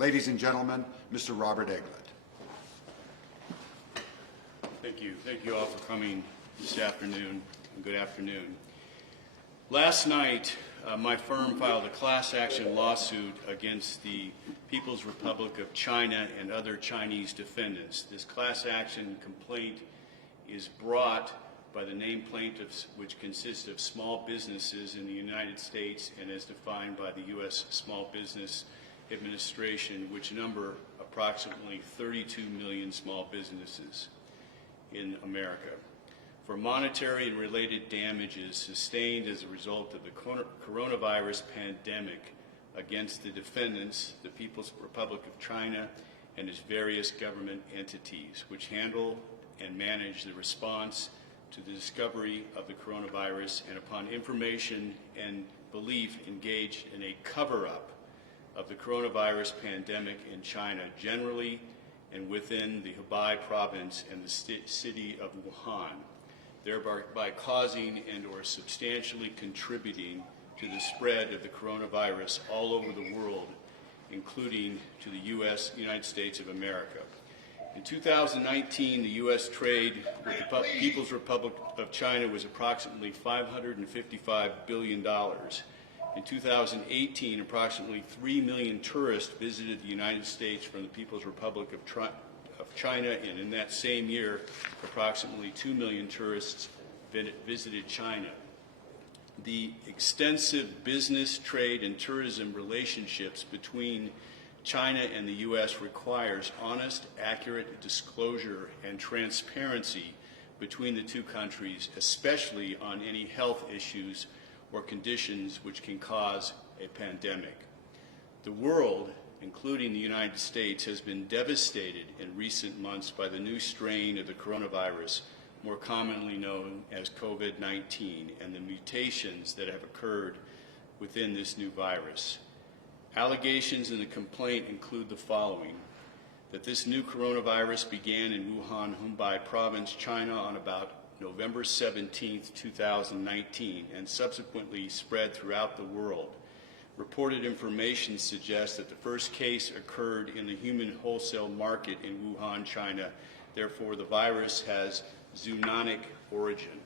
Ladies and gentlemen, Mr. Robert Eglet. Thank you. Thank you all for coming this afternoon, and good afternoon. Last night, my firm filed a class action lawsuit against the People's Republic of China and other Chinese defendants. This class action complaint is brought by the named plaintiffs, which consist of small businesses in the United States and as defined by the U.S. Small Business Administration, which number approximately 32 million small businesses in America, for monetary and related damages sustained as a result of the coronavirus pandemic against the defendants, the People's Republic of China, and its various government entities, which handle and manage the response to the discovery of the coronavirus and upon information and belief engaged in a cover-up of the coronavirus pandemic in China generally and within the Hubei province and the city of Wuhan, thereby causing and or substantially contributing to the spread of the coronavirus all over the world, including to the United States of America. In 2019, the U.S. trade with the People's Republic of China was approximately $555 billion. In 2018, approximately 3 million tourists visited the United States from the People's Republic of China, and in that same year, approximately 2 million tourists visited China. The extensive business, trade, and tourism relationships between China and the U.S. requires honest, accurate disclosure and transparency between the two countries, especially on any health issues or conditions which can cause a pandemic. The world, including the United States, has been devastated in recent months by the new strain of the coronavirus, more commonly known as COVID-19, and the mutations that have occurred within this new virus. Allegations in the complaint include the following: that this new coronavirus began in Wuhan, Hubei province, China on about November 17, 2019, and subsequently spread throughout the world. Reported information suggests that the first case occurred in the human wholesale market in Wuhan, China. Therefore, the virus has zoonotic origin.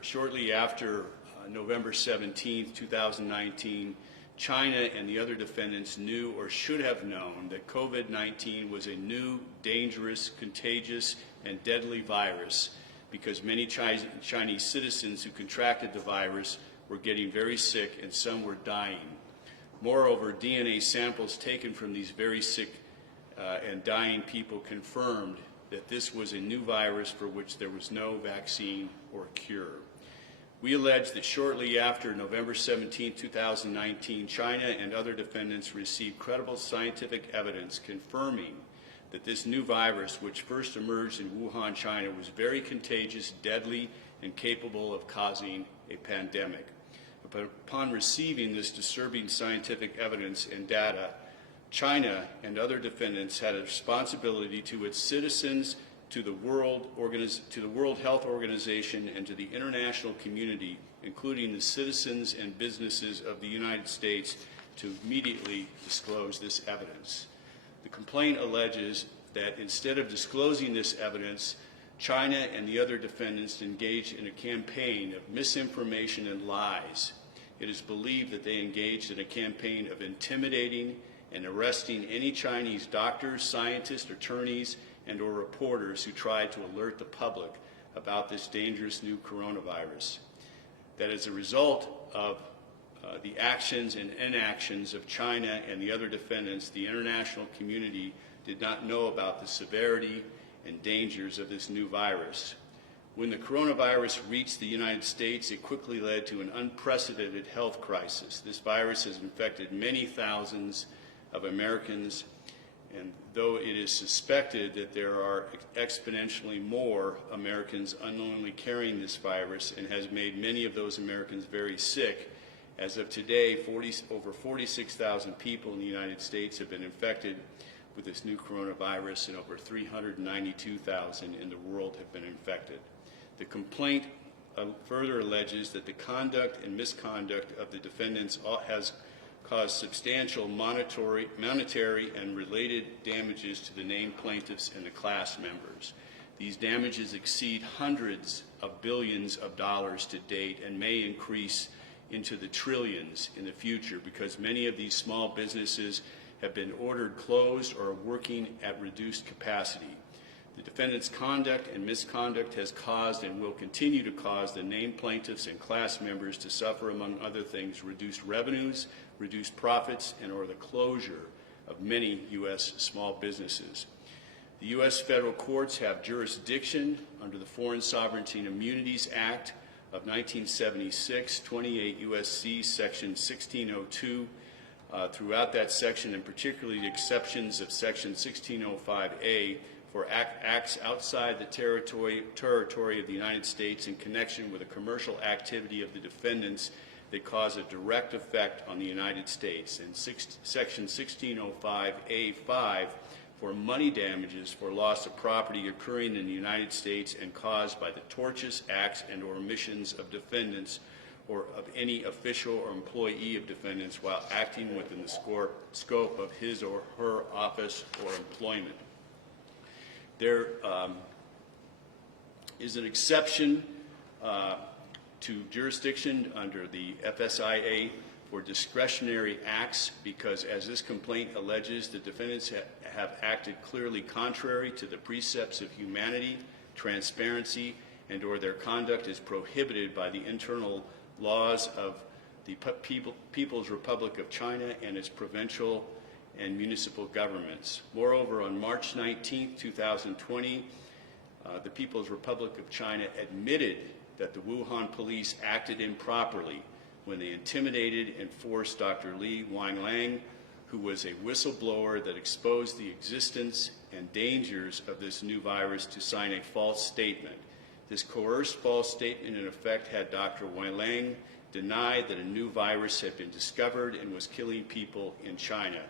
Shortly after November 17, 2019, China and the other defendants knew or should have known that COVID-19 was a new, dangerous, contagious, and deadly virus because many Chinese citizens who contracted the virus were getting very sick and some were dying. Moreover, DNA samples taken from these very sick and dying people confirmed that this was a new virus for which there was no vaccine or cure. We allege that shortly after November 17, 2019, China and other defendants received credible scientific evidence confirming that this new virus, which first emerged in Wuhan, China, was very contagious, deadly, and capable of causing a pandemic. But upon receiving this disturbing scientific evidence and data, China and other defendants had a responsibility to its citizens, to the World Health Organization, and to the international community, including the citizens and businesses of the United States, to immediately disclose this evidence. The complaint alleges that instead of disclosing this evidence, China and the other defendants engaged in a campaign of misinformation and lies. It is believed that they engaged in a campaign of intimidating and arresting any Chinese doctors, scientists, attorneys, and or reporters who tried to alert the public about this dangerous new coronavirus. That as a result of the actions and inactions of China and the other defendants, the international community did not know about the severity and dangers of this new virus. When the coronavirus reached the United States, it quickly led to an unprecedented health crisis. This virus has infected many thousands of Americans, and though it is suspected that there are exponentially more Americans unknowingly carrying this virus and has made many of those Americans very sick, as of today, over 46,000 people in the United States have been infected with this new coronavirus, and over 392,000 in the world have been infected. The complaint further alleges that the conduct and misconduct of the defendants has caused substantial monetary and related damages to the named plaintiffs and the class members. These damages exceed hundreds of billions of dollars to date and may increase into the trillions in the future because many of these small businesses have been ordered closed or are working at reduced capacity. The defendant's conduct and misconduct has caused and will continue to cause the named plaintiffs and class members to suffer, among other things, reduced revenues, reduced profits, and or the closure of many U.S. small businesses. The U.S. federal courts have jurisdiction under the Foreign Sovereignty and Immunities Act of 1976, 28 U.S.C. Section 1602, throughout that section, and particularly the exceptions of Section 1605A for acts outside the territory of the United States in connection with a commercial activity of the defendants that cause a direct effect on the United States, and Section 1605A5 for money damages for loss of property occurring in the United States and caused by the tortious acts and or omissions of defendants or of any official or employee of defendants while acting within the scope of his or her office or employment. There is an exception to jurisdiction under the FSIA for discretionary acts because, as this complaint alleges, the defendants have acted clearly contrary to the precepts of humanity, transparency, and or their conduct is prohibited by the internal laws of the People's Republic of China and its provincial and municipal governments. Moreover, on March 19, 2020, the People's Republic of China admitted that the Wuhan police acted improperly when they intimidated and forced Dr. Li Wanliang, who was a whistleblower that exposed the existence and dangers of this new virus, to sign a false statement. This coerced false statement, in effect, had Dr. Wanliang deny that a new virus had been discovered and was killing people in China.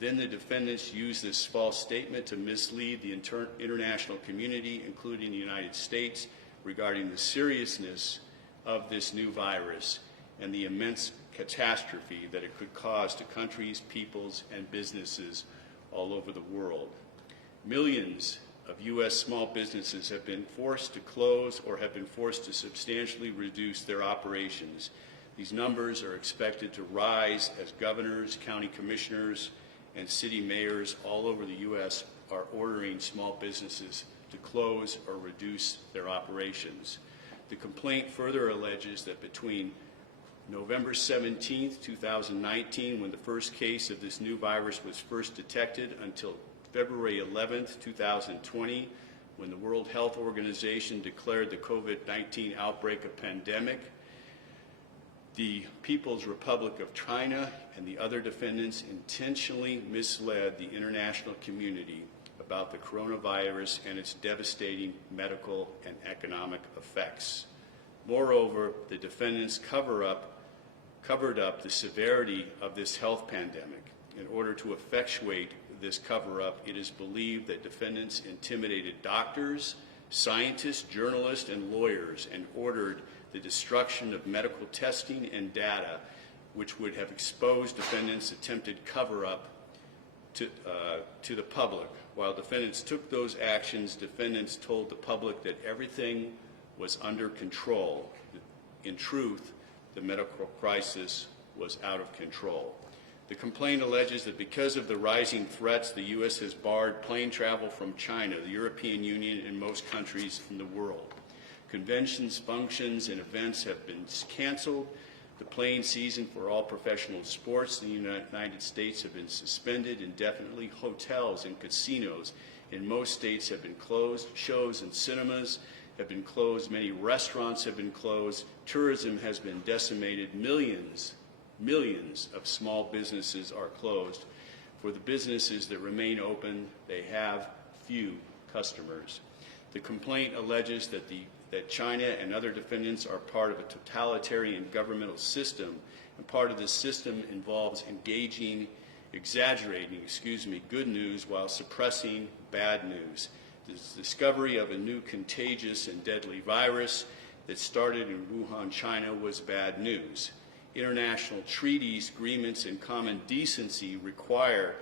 Then the defendants used this false statement to mislead the international community, including the United States, regarding the seriousness of this new virus and the immense catastrophe that it could cause to countries, peoples, and businesses all over the world. Millions of U.S. small businesses have been forced to close or have been forced to substantially reduce their operations. These numbers are expected to rise as governors, county commissioners, and city mayors all over the U.S. are ordering small businesses to close or reduce their operations. The complaint further alleges that between November 17, 2019, when the first case of this new virus was first detected, until February 11, 2020, when the World Health Organization declared the COVID-19 outbreak a pandemic, the People's Republic of China and the other defendants intentionally misled the international community about the coronavirus and its devastating medical and economic effects. Moreover, the defendants covered up the severity of this health pandemic. In order to effectuate this cover-up, it is believed that defendants intimidated doctors, scientists, journalists, and lawyers and ordered the destruction of medical testing and data, which would have exposed defendants' attempted cover-up to the public. While defendants took those actions, defendants told the public that everything was under control. In truth, the medical crisis was out of control. The complaint alleges that because of the rising threats, the U.S. has barred plane travel from China, the European Union, and most countries in the world. Conventions, functions, and events have been canceled. The playing season for all professional sports in the United States have been suspended indefinitely. Hotels and casinos in most states have been closed. Shows and cinemas have been closed. Many restaurants have been closed. Tourism has been decimated. Millions of small businesses are closed. For the businesses that remain open, they have few customers. The complaint alleges that China and other defendants are part of a totalitarian governmental system, and part of this system involves exaggerating good news while suppressing bad news. The discovery of a new contagious and deadly virus that started in Wuhan, China was bad news. international treaties, agreements, and common decency require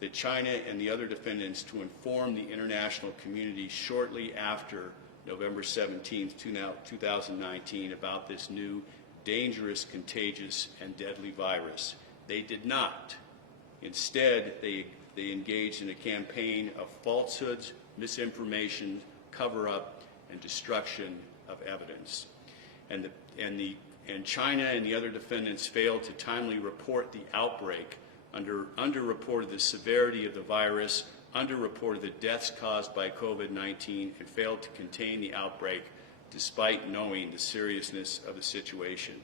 that China and the other defendants to inform the international community shortly after November 17, 2019, about this new, dangerous, contagious, and deadly virus. They did not. Instead, they engaged in a campaign of falsehoods, misinformation, cover-up, and destruction of evidence. And China and the other defendants failed to timely report the outbreak, underreported the severity of the virus, underreported the deaths caused by COVID-19, and failed to contain the outbreak despite knowing the seriousness of the situation.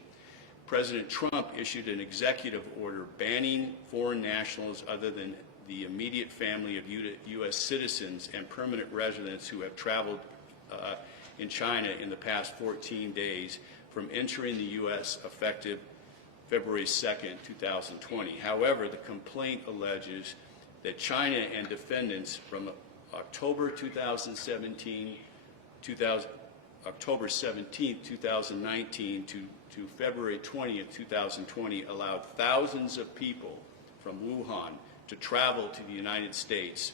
President Trump issued an executive order banning foreign nationals other than the immediate family of U.S. citizens and permanent residents who have traveled in China in the past 14 days from entering the U.S. effective February 2nd, 2020. However, the complaint alleges that China and defendants from October 17, 2019 to February 20th, 2020 allowed thousands of people from Wuhan to travel to the United States,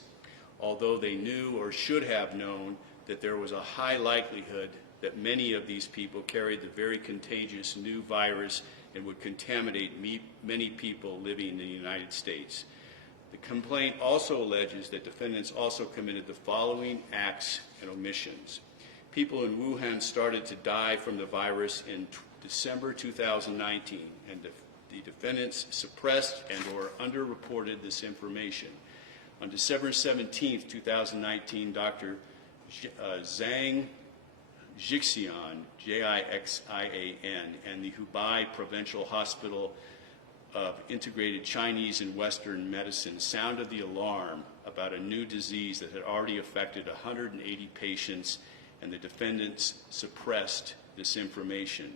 although they knew or should have known that there was a high likelihood that many of these people carried the very contagious new virus and would contaminate many people living in the United States. The complaint also alleges that defendants also committed the following acts and omissions. People in Wuhan started to die from the virus in December 2019, and the defendants suppressed and or underreported this information. On December 17, 2019, Dr. Zhang Jixian, Jixian, and the Hubei Provincial Hospital of Integrated Chinese and Western Medicine sounded the alarm about a new disease that had already affected 180 patients, and the defendants suppressed this information.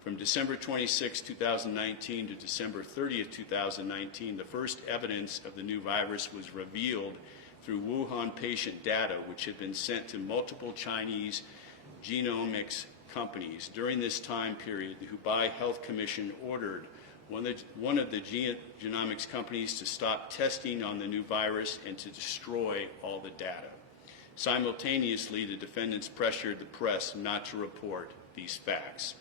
From December 26, 2019 to December 30, 2019, the first evidence of the new virus was revealed through Wuhan patient data, which had been sent to multiple Chinese genomics companies. During this time period, the Hubei Health Commission ordered one of the genomics companies to stop testing on the new virus and to destroy all the data. Simultaneously, the defendants pressured the press not to report these facts.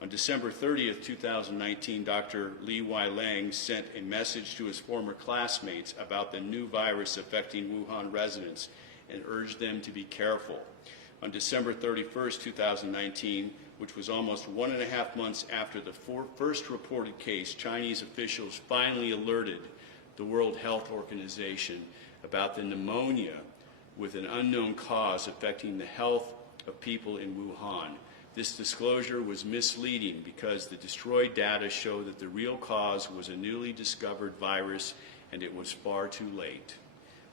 On December 30th, 2019, Dr. Li Weilang sent a message to his former classmates about the new virus affecting Wuhan residents and urged them to be careful. On December 31st, 2019, which was almost 1.5 months after the first reported case, Chinese officials finally alerted the World Health Organization about the pneumonia with an unknown cause affecting the health of people in Wuhan. This disclosure was misleading because the destroyed data showed that the real cause was a newly discovered virus, and it was far too late.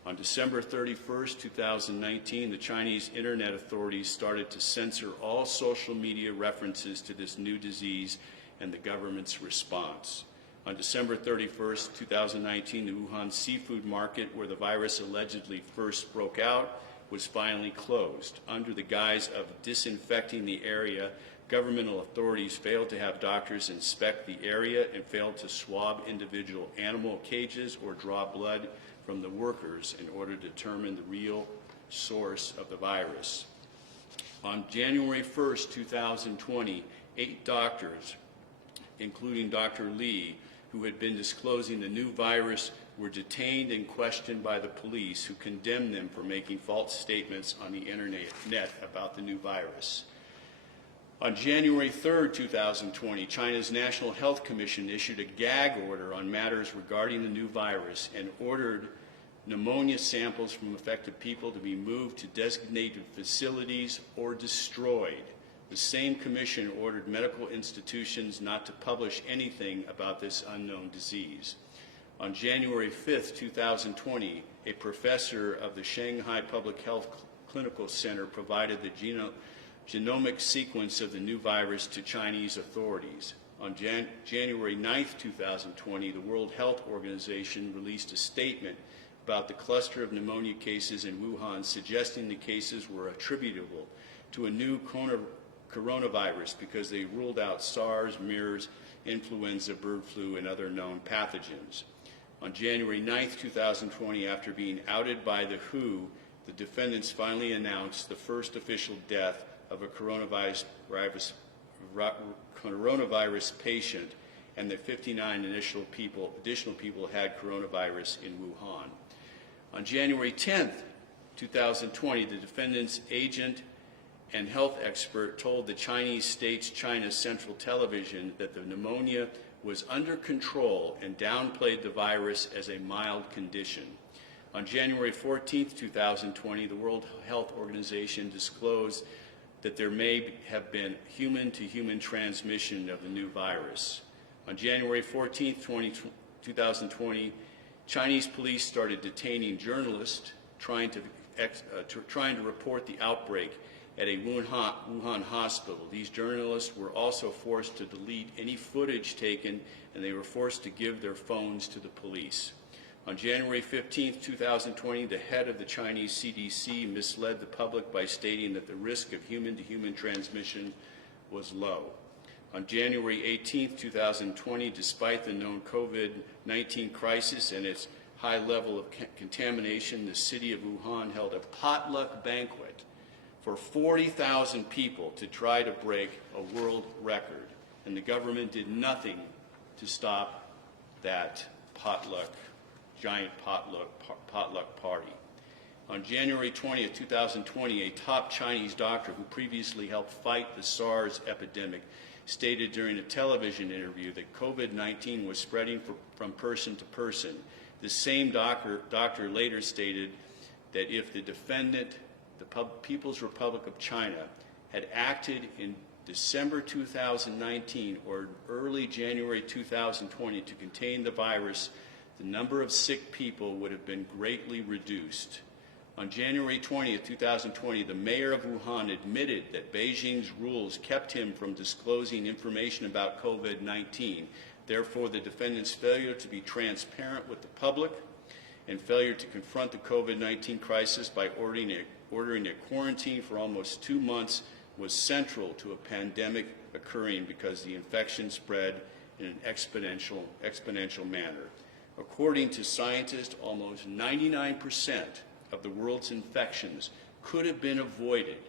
On December 31st, 2019, the Chinese Internet authorities started to censor all social media references to this new disease and the government's response. On December 31st, 2019, the Wuhan seafood market, where the virus allegedly first broke out, was finally closed. Under the guise of disinfecting the area, governmental authorities failed to have doctors inspect the area and failed to swab individual animal cages or draw blood from the workers in order to determine the real source of the virus. On January 1st, 2020, 8 doctors, including Dr. Li, who had been disclosing the new virus, were detained and questioned by the police, who condemned them for making false statements on the internet about the new virus. On January 3rd, 2020, China's National Health Commission issued a gag order on matters regarding the new virus and ordered pneumonia samples from affected people to be moved to designated facilities or destroyed. The same commission ordered medical institutions not to publish anything about this unknown disease. On January 5th, 2020, a professor of the Shanghai Public Health Clinical Center provided the genomic sequence of the new virus to Chinese authorities. On January 9th, 2020, the World Health Organization released a statement about the cluster of pneumonia cases in Wuhan, suggesting the cases were attributable to a new coronavirus because they ruled out SARS, MERS, influenza, bird flu, and other known pathogens. On January 9, 2020, after being outed by the WHO, the defendants finally announced the first official death of a coronavirus patient, and that 59 additional people had coronavirus in Wuhan. On January 10, 2020, the defendant's agent and health expert told the Chinese state's China Central Television that the pneumonia was under control and downplayed the virus as a mild condition. On January 14, 2020, the World Health Organization disclosed that there may have been human-to-human transmission of the new virus. On January 14, 2020, Chinese police started detaining journalists trying to report the outbreak at a Wuhan hospital. These journalists were also forced to delete any footage taken, and they were forced to give their phones to the police. On January 15, 2020, the head of the Chinese CDC misled the public by stating that the risk of human-to-human transmission was low. On January 18, 2020, despite the known COVID-19 crisis and its high level of contamination, the city of Wuhan held a potluck banquet for 40,000 people to try to break a world record, and the government did nothing to stop that giant potluck party. On January 20, 2020, a top Chinese doctor who previously helped fight the SARS epidemic stated during a television interview that COVID-19 was spreading from person to person. The same doctor later stated that if the defendant, the People's Republic of China, had acted in December 2019 or early January 2020 to contain the virus, the number of sick people would have been greatly reduced. On January 20, 2020, the mayor of Wuhan admitted that Beijing's rules kept him from disclosing information about COVID-19. Therefore, the defendant's failure to be transparent with the public and failure to confront the COVID-19 crisis by ordering a quarantine for almost 2 months was central to a pandemic occurring because the infection spread in an exponential manner. According to scientists, almost 99% of the world's infections could have been avoided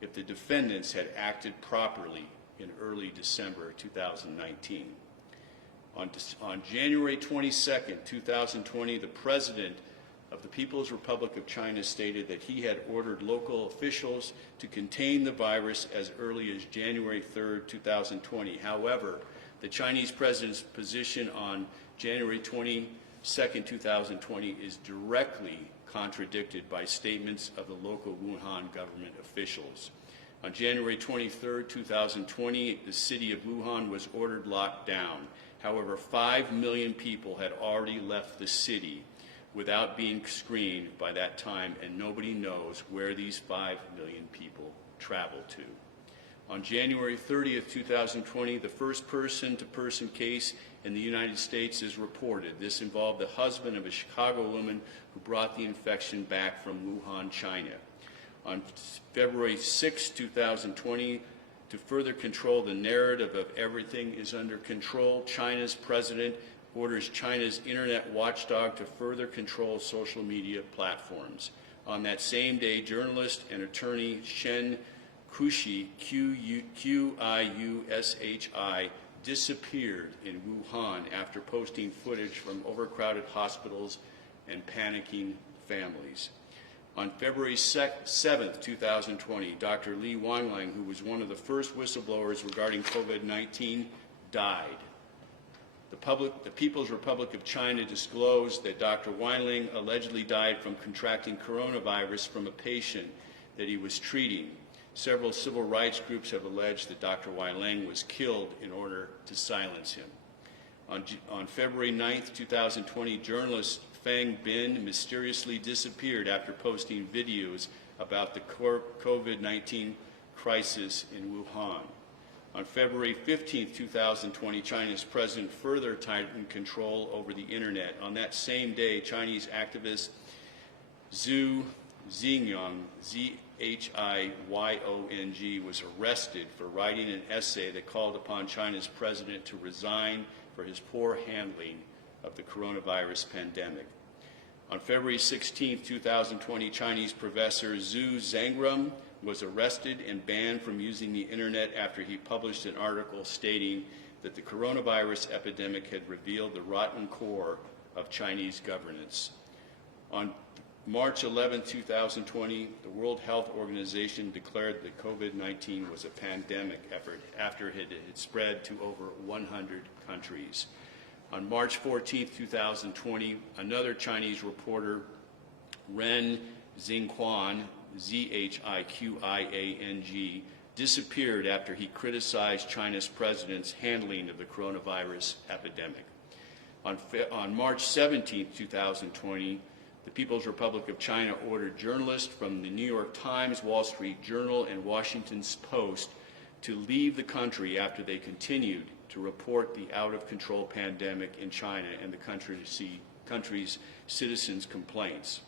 if the defendants had acted properly in early December 2019. On January 22, 2020, the President of the People's Republic of China stated that he had ordered local officials to contain the virus as early as January 3, 2020. However, the Chinese President's position on January 22, 2020 is directly contradicted by statements of the local Wuhan government officials. On January 23, 2020, the city of Wuhan was ordered locked down. However, 5 million people had already left the city without being screened by that time, and nobody knows where these 5 million people traveled to. On January 30, 2020, the first person-to-person case in the United States is reported. This involved the husband of a Chicago woman who brought the infection back from Wuhan, China. On February 6, 2020, to further control the narrative of everything is under control, China's president orders China's internet watchdog to further control social media platforms. On that same day, journalist and attorney Shen Qiushi, Qiushi, disappeared in Wuhan after posting footage from overcrowded hospitals and panicking families. On February 7, 2020, Dr. Li Wanling, who was one of the first whistleblowers regarding COVID-19, died. The People's Republic of China disclosed that Dr. Wanling allegedly died from contracting coronavirus from a patient that he was treating. Several civil rights groups have alleged that Dr. Wanling was killed in order to silence him. On February 9, 2020, journalist Fang Bin mysteriously disappeared after posting videos about the COVID-19 crisis in Wuhan. On February 15, 2020, China's president further tightened control over the internet. On that same day, Chinese activist Zhu Zhiyong, Z-H-I-Y-O-N-G, was arrested for writing an essay that called upon China's president to resign for his poor handling of the coronavirus pandemic. On February 16, 2020, Chinese professor Zhu Zhengrum was arrested and banned from using the internet after he published an article stating that the coronavirus epidemic had revealed the rotten core of Chinese governance. On March 11, 2020, the World Health Organization declared that COVID-19 was a pandemic effort after it had spread to over 100 countries. On March 14, 2020, another Chinese reporter, Ren Xinquan, Z-H-I-Q-I-A-N-G, disappeared after he criticized China's president's handling of the coronavirus epidemic. On March 17, 2020, the People's Republic of China ordered journalists from the New York Times, Wall Street Journal, and Washington Post to leave the country after they continued to report the out-of-control pandemic in China and the country's citizens' complaints.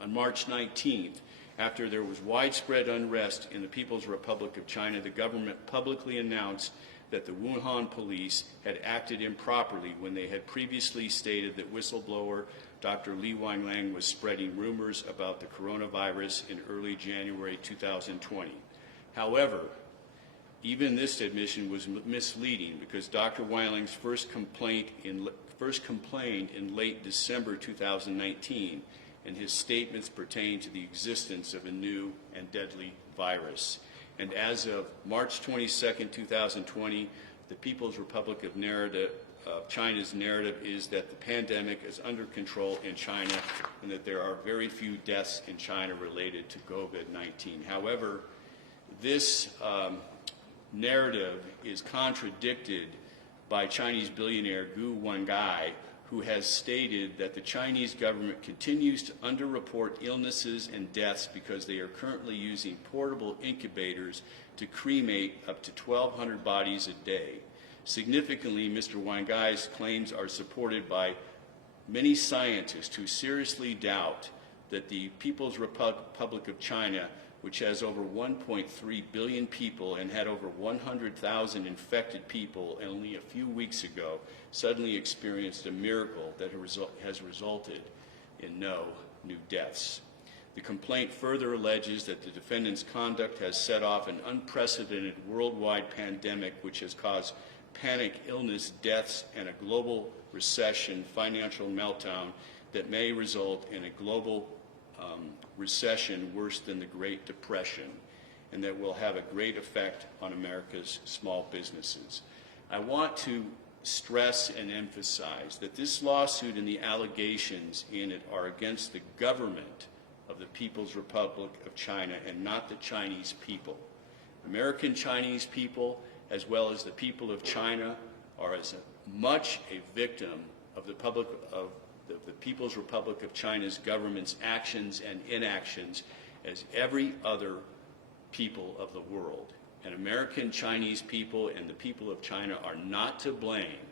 On March 19th, after there was widespread unrest in the People's Republic of China, the government publicly announced that the Wuhan police had acted improperly when they had previously stated that whistleblower Dr. Li Wangliang was spreading rumors about the coronavirus in early January 2020. However, even this admission was misleading because Dr. Wangliang's first complained in late December 2019, and his statements pertain to the existence of a new and deadly virus. And as of March 22, 2020, the People's Republic of China's narrative is that the pandemic is under control in China and that there are very few deaths in China related to COVID-19. However, this narrative is contradicted by Chinese billionaire Gu Wengai, who has stated that the Chinese government continues to underreport illnesses and deaths because they are currently using portable incubators to cremate up to 1,200 bodies a day. Significantly, Mr. Wangai's claims are supported by many scientists who seriously doubt that the People's Republic of China, which has over 1.3 billion people and had over 100,000 infected people only a few weeks ago, suddenly experienced a miracle that has resulted in no new deaths. The complaint further alleges that the defendant's conduct has set off an unprecedented worldwide pandemic which has caused panic, illness, deaths, and a global recession, financial meltdown that may result in a global recession worse than the Great Depression, and that will have a great effect on America's small businesses. I want to stress and emphasize that this lawsuit and the allegations in it are against the government of the People's Republic of China and not the Chinese people. American Chinese people, as well as the people of China, are as much a victim of the People's Republic of China's government's actions and inactions as every other people of the world. And American Chinese people and the people of China are not to blame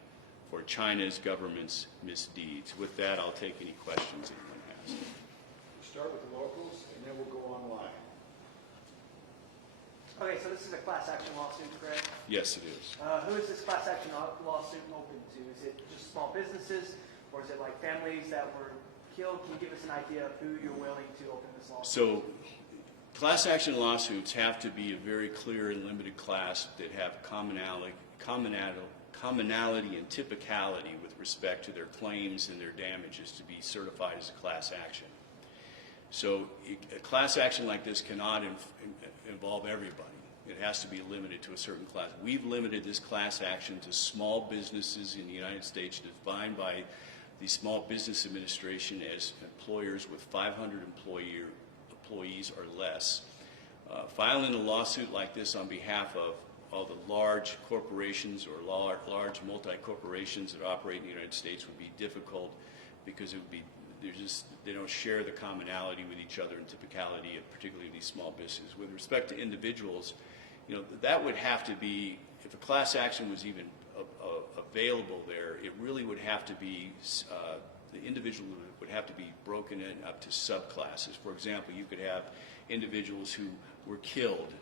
for China's government's misdeeds. With that, I'll take any questions anyone has. We'll start with the locals, and then we'll go online. Okay, so this is a class action lawsuit, correct? Yes, it is. Who is this class action lawsuit open to? Is it just small businesses, or is it like families that were killed? Can you give us an idea of who you're willing to open this lawsuit? So, class action lawsuits have to be a very clear and limited class that have commonality and typicality with respect to their claims and their damages to be certified as a class action. So a class action like this cannot involve everybody. It has to be limited to a certain class. We've limited this class action to small businesses in the United States defined by the Small Business Administration as employers with 500 employees or less. Filing a lawsuit like this on behalf of all the large corporations or large multi-corporations that operate in the United States would be difficult because it would be they don't share the commonality with each other and typicality of particularly these small businesses. With respect to individuals, that would have to be, if a class action was even available there, it really would have to be, the individual would would have to be broken in up to subclasses. For example, you could have individuals who were killed,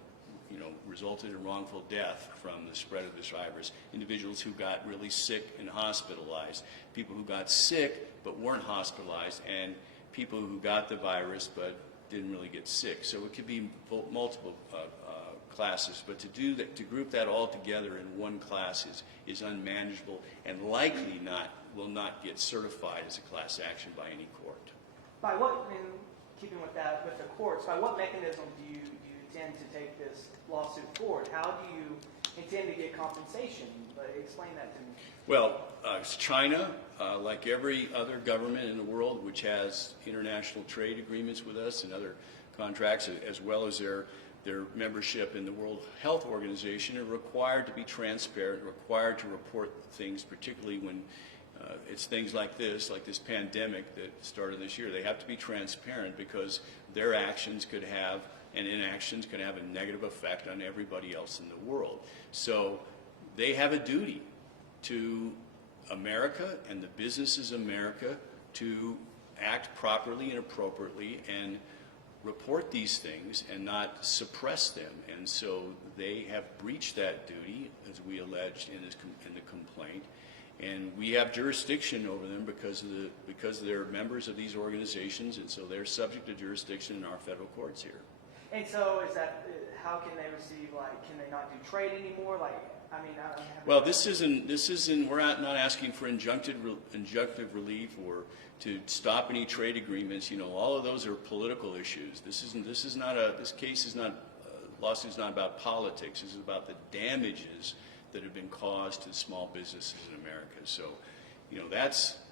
resulted in wrongful death from the spread of this virus, individuals who got really sick and hospitalized, people who got sick but weren't hospitalized, and people who got the virus but didn't really get sick. So it could be multiple classes, but to do that, to group that all together in one class is unmanageable and likely will not get certified as a class action by any court. By what, in keeping with that, with the courts, by what mechanism do you intend to take this lawsuit forward? How do you intend to get compensation? Explain that to me. Well, China, like every other government in the world, which has international trade agreements with us and other contracts, as well as their membership in the World Health Organization, are required to be transparent, required to report things, particularly when it's things like this pandemic that started this year. They have to be transparent because their actions could have, and inactions could have, a negative effect on everybody else in the world. So they have a duty to America and the businesses of America to act properly and appropriately and report these things and not suppress them. And so they have breached that duty, as we alleged in the complaint. And we have jurisdiction over them because they're members of these organizations, and so they're subject to jurisdiction in our federal courts here. And so is that, how can they receive, can they not do trade anymore? Well, this isn't, we're not asking for injunctive relief or to stop any trade agreements. All of those are political issues. This case is not, lawsuit is not about politics. This is about the damages that have been caused to small businesses in America. So,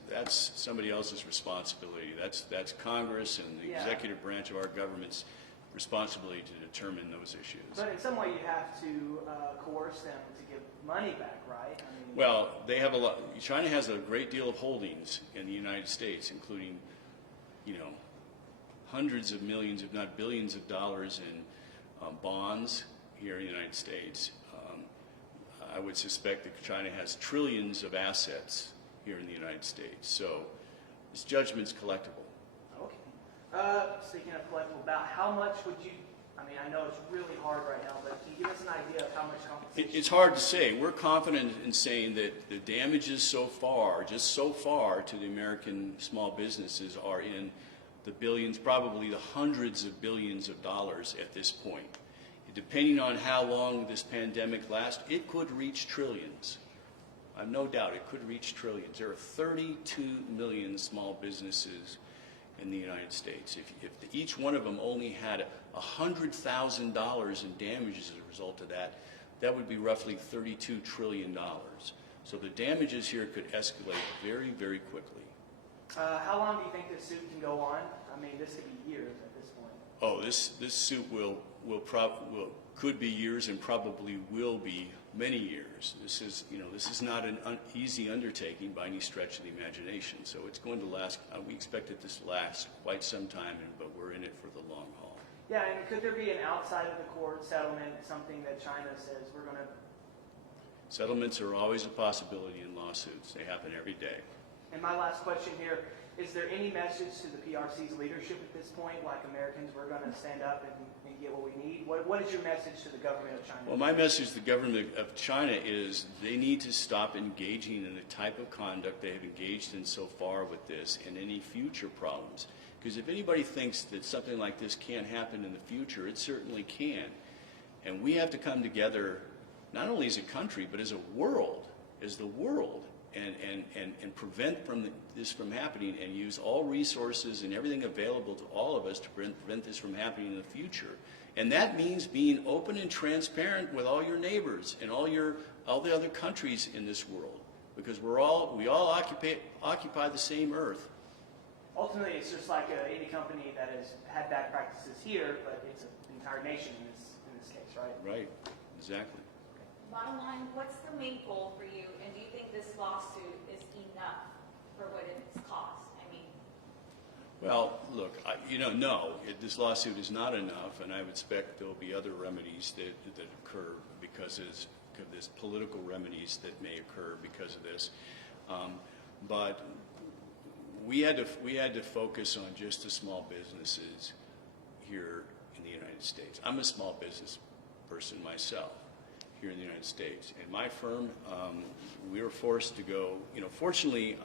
that's somebody else's responsibility. That's Congress and the executive branch of our government's responsibility to determine those issues. But in some way you have to coerce them to give money back, right? Well, they have a lot. China has a great deal of holdings in the United States, including, hundreds of millions, if not billions of dollars in bonds here in the United States. I would suspect that China has trillions of assets here in the United States. So this judgment's collectible. Okay. Speaking of collectible, about how much would you, I know it's really hard right now, but can you give us an idea of how much compensation? It's hard to say. We're confident in saying that the damages just so far to the American small businesses are in the billions, probably the hundreds of billions of dollars at this point. Depending on how long this pandemic lasts, it could reach trillions. I have no doubt it could reach trillions. There are 32 million small businesses in the United States. If each one of them only had $100,000 in damages as a result of that, that would be roughly $32 trillion. So the damages here could escalate very, very quickly. How long do you think this suit can go on? This could be years at this point. Oh, this suit could be years and probably will be many years. This is not an easy undertaking by any stretch of the imagination. So it's going to last. We expect it to last quite some time, but we're in it for the long haul. Yeah, and could there be an outside of the court settlement, something that China says we're going to? Settlements are always a possibility in lawsuits. They happen every day. And my last question here: is there any message to the PRC's leadership at this point, like Americans, we're going to stand up and get what we need? What is your message to the government of China? Well, my message to the government of China is they need to stop engaging in the type of conduct they have engaged in so far with this and any future problems. Because if anybody thinks that something like this can't happen in the future, it certainly can. And we have to come together, not only as a country, but as a world, and prevent this from happening, and use all resources and everything available to all of us to prevent this from happening in the future. And that means being open and transparent with all your neighbors and all the other countries in this world, because we all occupy the same earth. Ultimately, it's just like any company that has had bad practices here, but it's an entire nation in this case, right? Right, exactly. Bottom line, what's the main goal for you, and do you think this lawsuit is enough for what it's cost? Well, look, no, this lawsuit is not enough, and I would expect there will be other remedies that occur because there's political remedies that may occur because of this. But we had to focus on just the small businesses here in the United States. I'm a small business person myself here in the United States, and my firm, we were forced to go. Fortunately,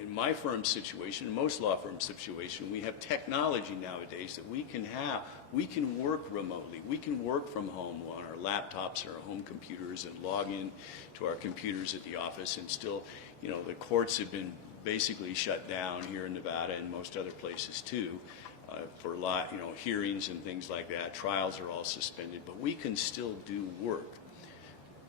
in my firm's situation, in most law firms' situation, we have technology nowadays that we can work remotely. We can work from home on our laptops or our home computers and log in to our computers at the office, and still, the courts have been basically shut down here in Nevada and most other places too, for hearings and things like that. Trials are all suspended, but we can still do work.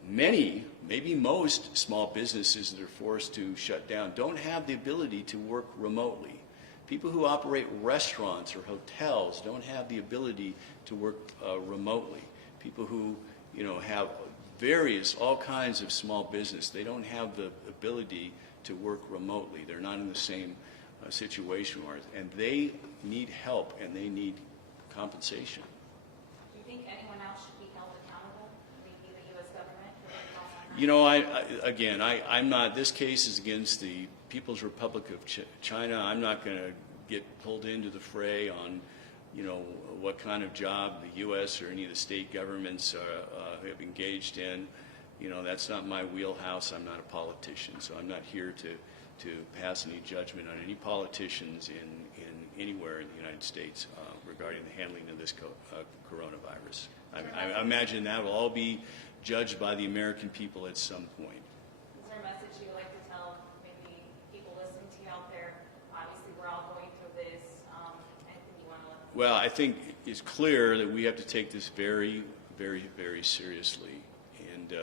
Many, maybe most small businesses that are forced to shut down don't have the ability to work remotely. People who operate restaurants or hotels don't have the ability to work remotely. People who, have all kinds of small business, they don't have the ability to work remotely. They're not in the same situation, and they need help and they need compensation. Do you think anyone else should be held accountable? Maybe the U.S. government? I'm not. This case is against the People's Republic of China. I'm not going to get pulled into the fray on, what kind of job the U.S. or any of the state governments have engaged in. That's not my wheelhouse. I'm not a politician, so I'm not here to pass any judgment on any politicians in anywhere in the United States regarding the handling of this coronavirus. I imagine that will all be judged by the American people at some point. Is there a message you would like to tell maybe people listening to you out there? Obviously, we're all going through this. Anything you want to let? Well, I think it's clear that we have to take this very, very, very seriously, and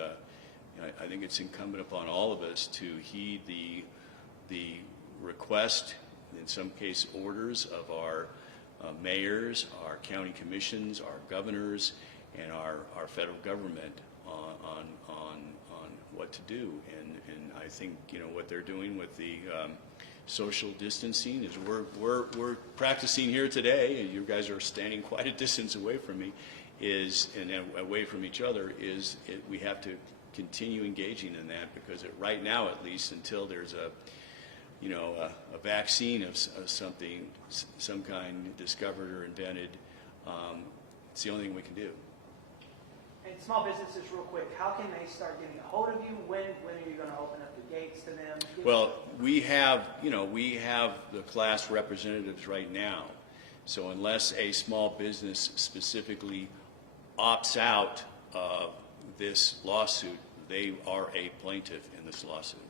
I think it's incumbent upon all of us to heed the request, in some case orders, of our mayors, our county commissions, our governors, and our federal government on what to do. And I think what they're doing with the social distancing is we're practicing here today, and you guys are standing quite a distance away from me, and away from each other. We have to continue engaging in that, because right now, at least, until there's a vaccine of something, some kind discovered or invented, it's the only thing we can do. And small businesses, real quick, how can they start getting a hold of you? When are you going to open up the gates to them? Well, we have the class representatives right now. So unless a small business specifically opts out of this lawsuit, they are a plaintiff in this lawsuit.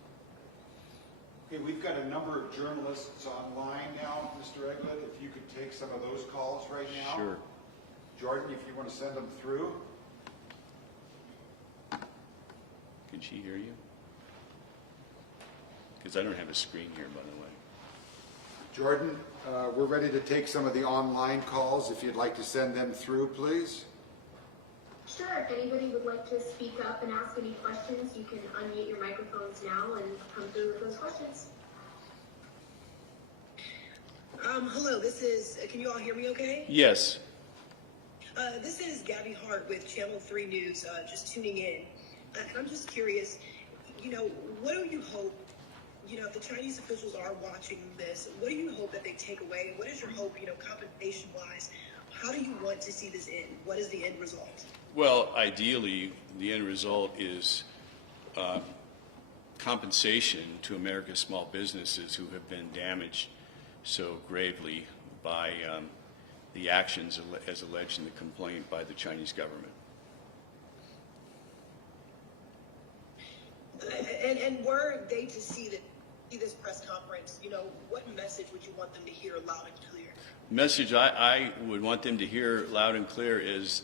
Okay, we've got a number of journalists online now, Mr. Eglet. If you could take some of those calls right now. Sure. Jordan, if you want to send them through. Can she hear you? Because I don't have a screen here, by the way. Jordan, we're ready to take some of the online calls. If you'd like to send them through, please. Sure. If anybody would like to speak up and ask any questions, you can unmute your microphones now and come through with those questions. Hello, this is, can you all hear me okay? Yes. This is Gabby Hart with Channel 3 News, just tuning in. And I'm just curious, what do you hope, if the Chinese officials are watching this, what do you hope that they take away? What is your hope, compensation-wise? How do you want to see this end? What is the end result? Well, ideally, the end result is compensation to America's small businesses who have been damaged so gravely by the actions as alleged in the complaint by the Chinese government. And were they to see this press conference, what message would you want them to hear loud and clear? Message I would want them to hear loud and clear is,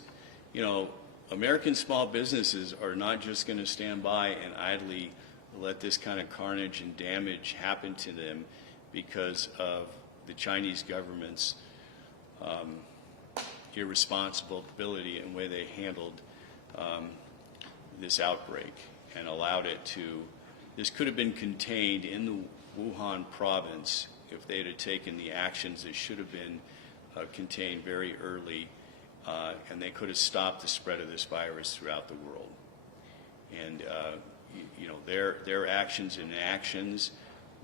American small businesses are not just going to stand by and idly let this kind of carnage and damage happen to them because of the Chinese government's irresponsibility and the way they handled this outbreak and allowed it to. This could have been contained in the Wuhan province if they had taken the actions that should have been contained very early, and they could have stopped the spread of this virus throughout the world. And their actions and inactions,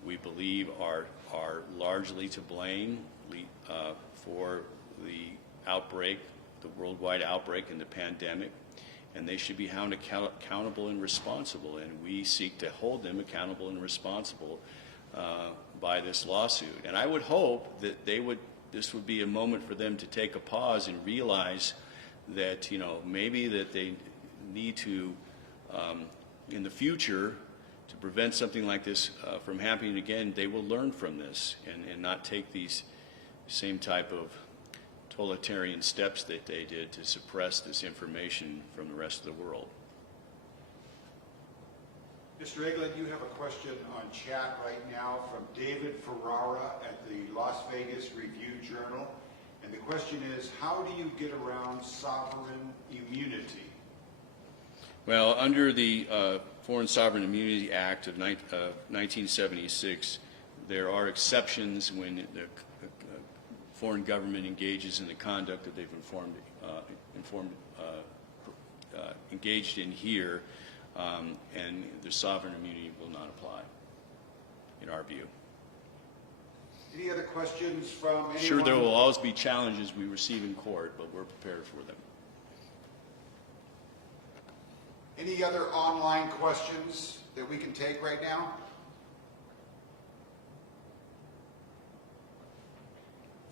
we believe, are are largely to blame for the outbreak, the worldwide outbreak and the pandemic, and they should be held accountable and responsible, and we seek to hold them accountable and responsible by this lawsuit. And I would hope that this would be a moment for them to take a pause and realize that, maybe that they need to, in the future, to prevent something like this from happening again, they will learn from this and not take these same type of totalitarian steps that they did to suppress this information from the rest of the world. Mr. Eglet, you have a question on chat right now from David Ferrara at the Las Vegas Review-Journal. And the question is, how do you get around sovereign immunity? Well, under the Foreign Sovereign Immunity Act of 1976, there are exceptions when the foreign government engages in the conduct that they've engaged in here, and the sovereign immunity will not apply, in our view. Any other questions from anyone? Sure, there will always be challenges we receive in court, but we're prepared for them. Any other online questions that we can take right now?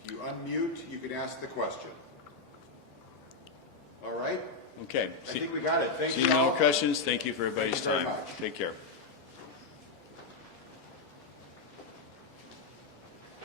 If you unmute, you can ask the question. All right? Okay. I think we got it. Thank you Seeing no all. questions, thank you for everybody's Thank you very time. much. Take care.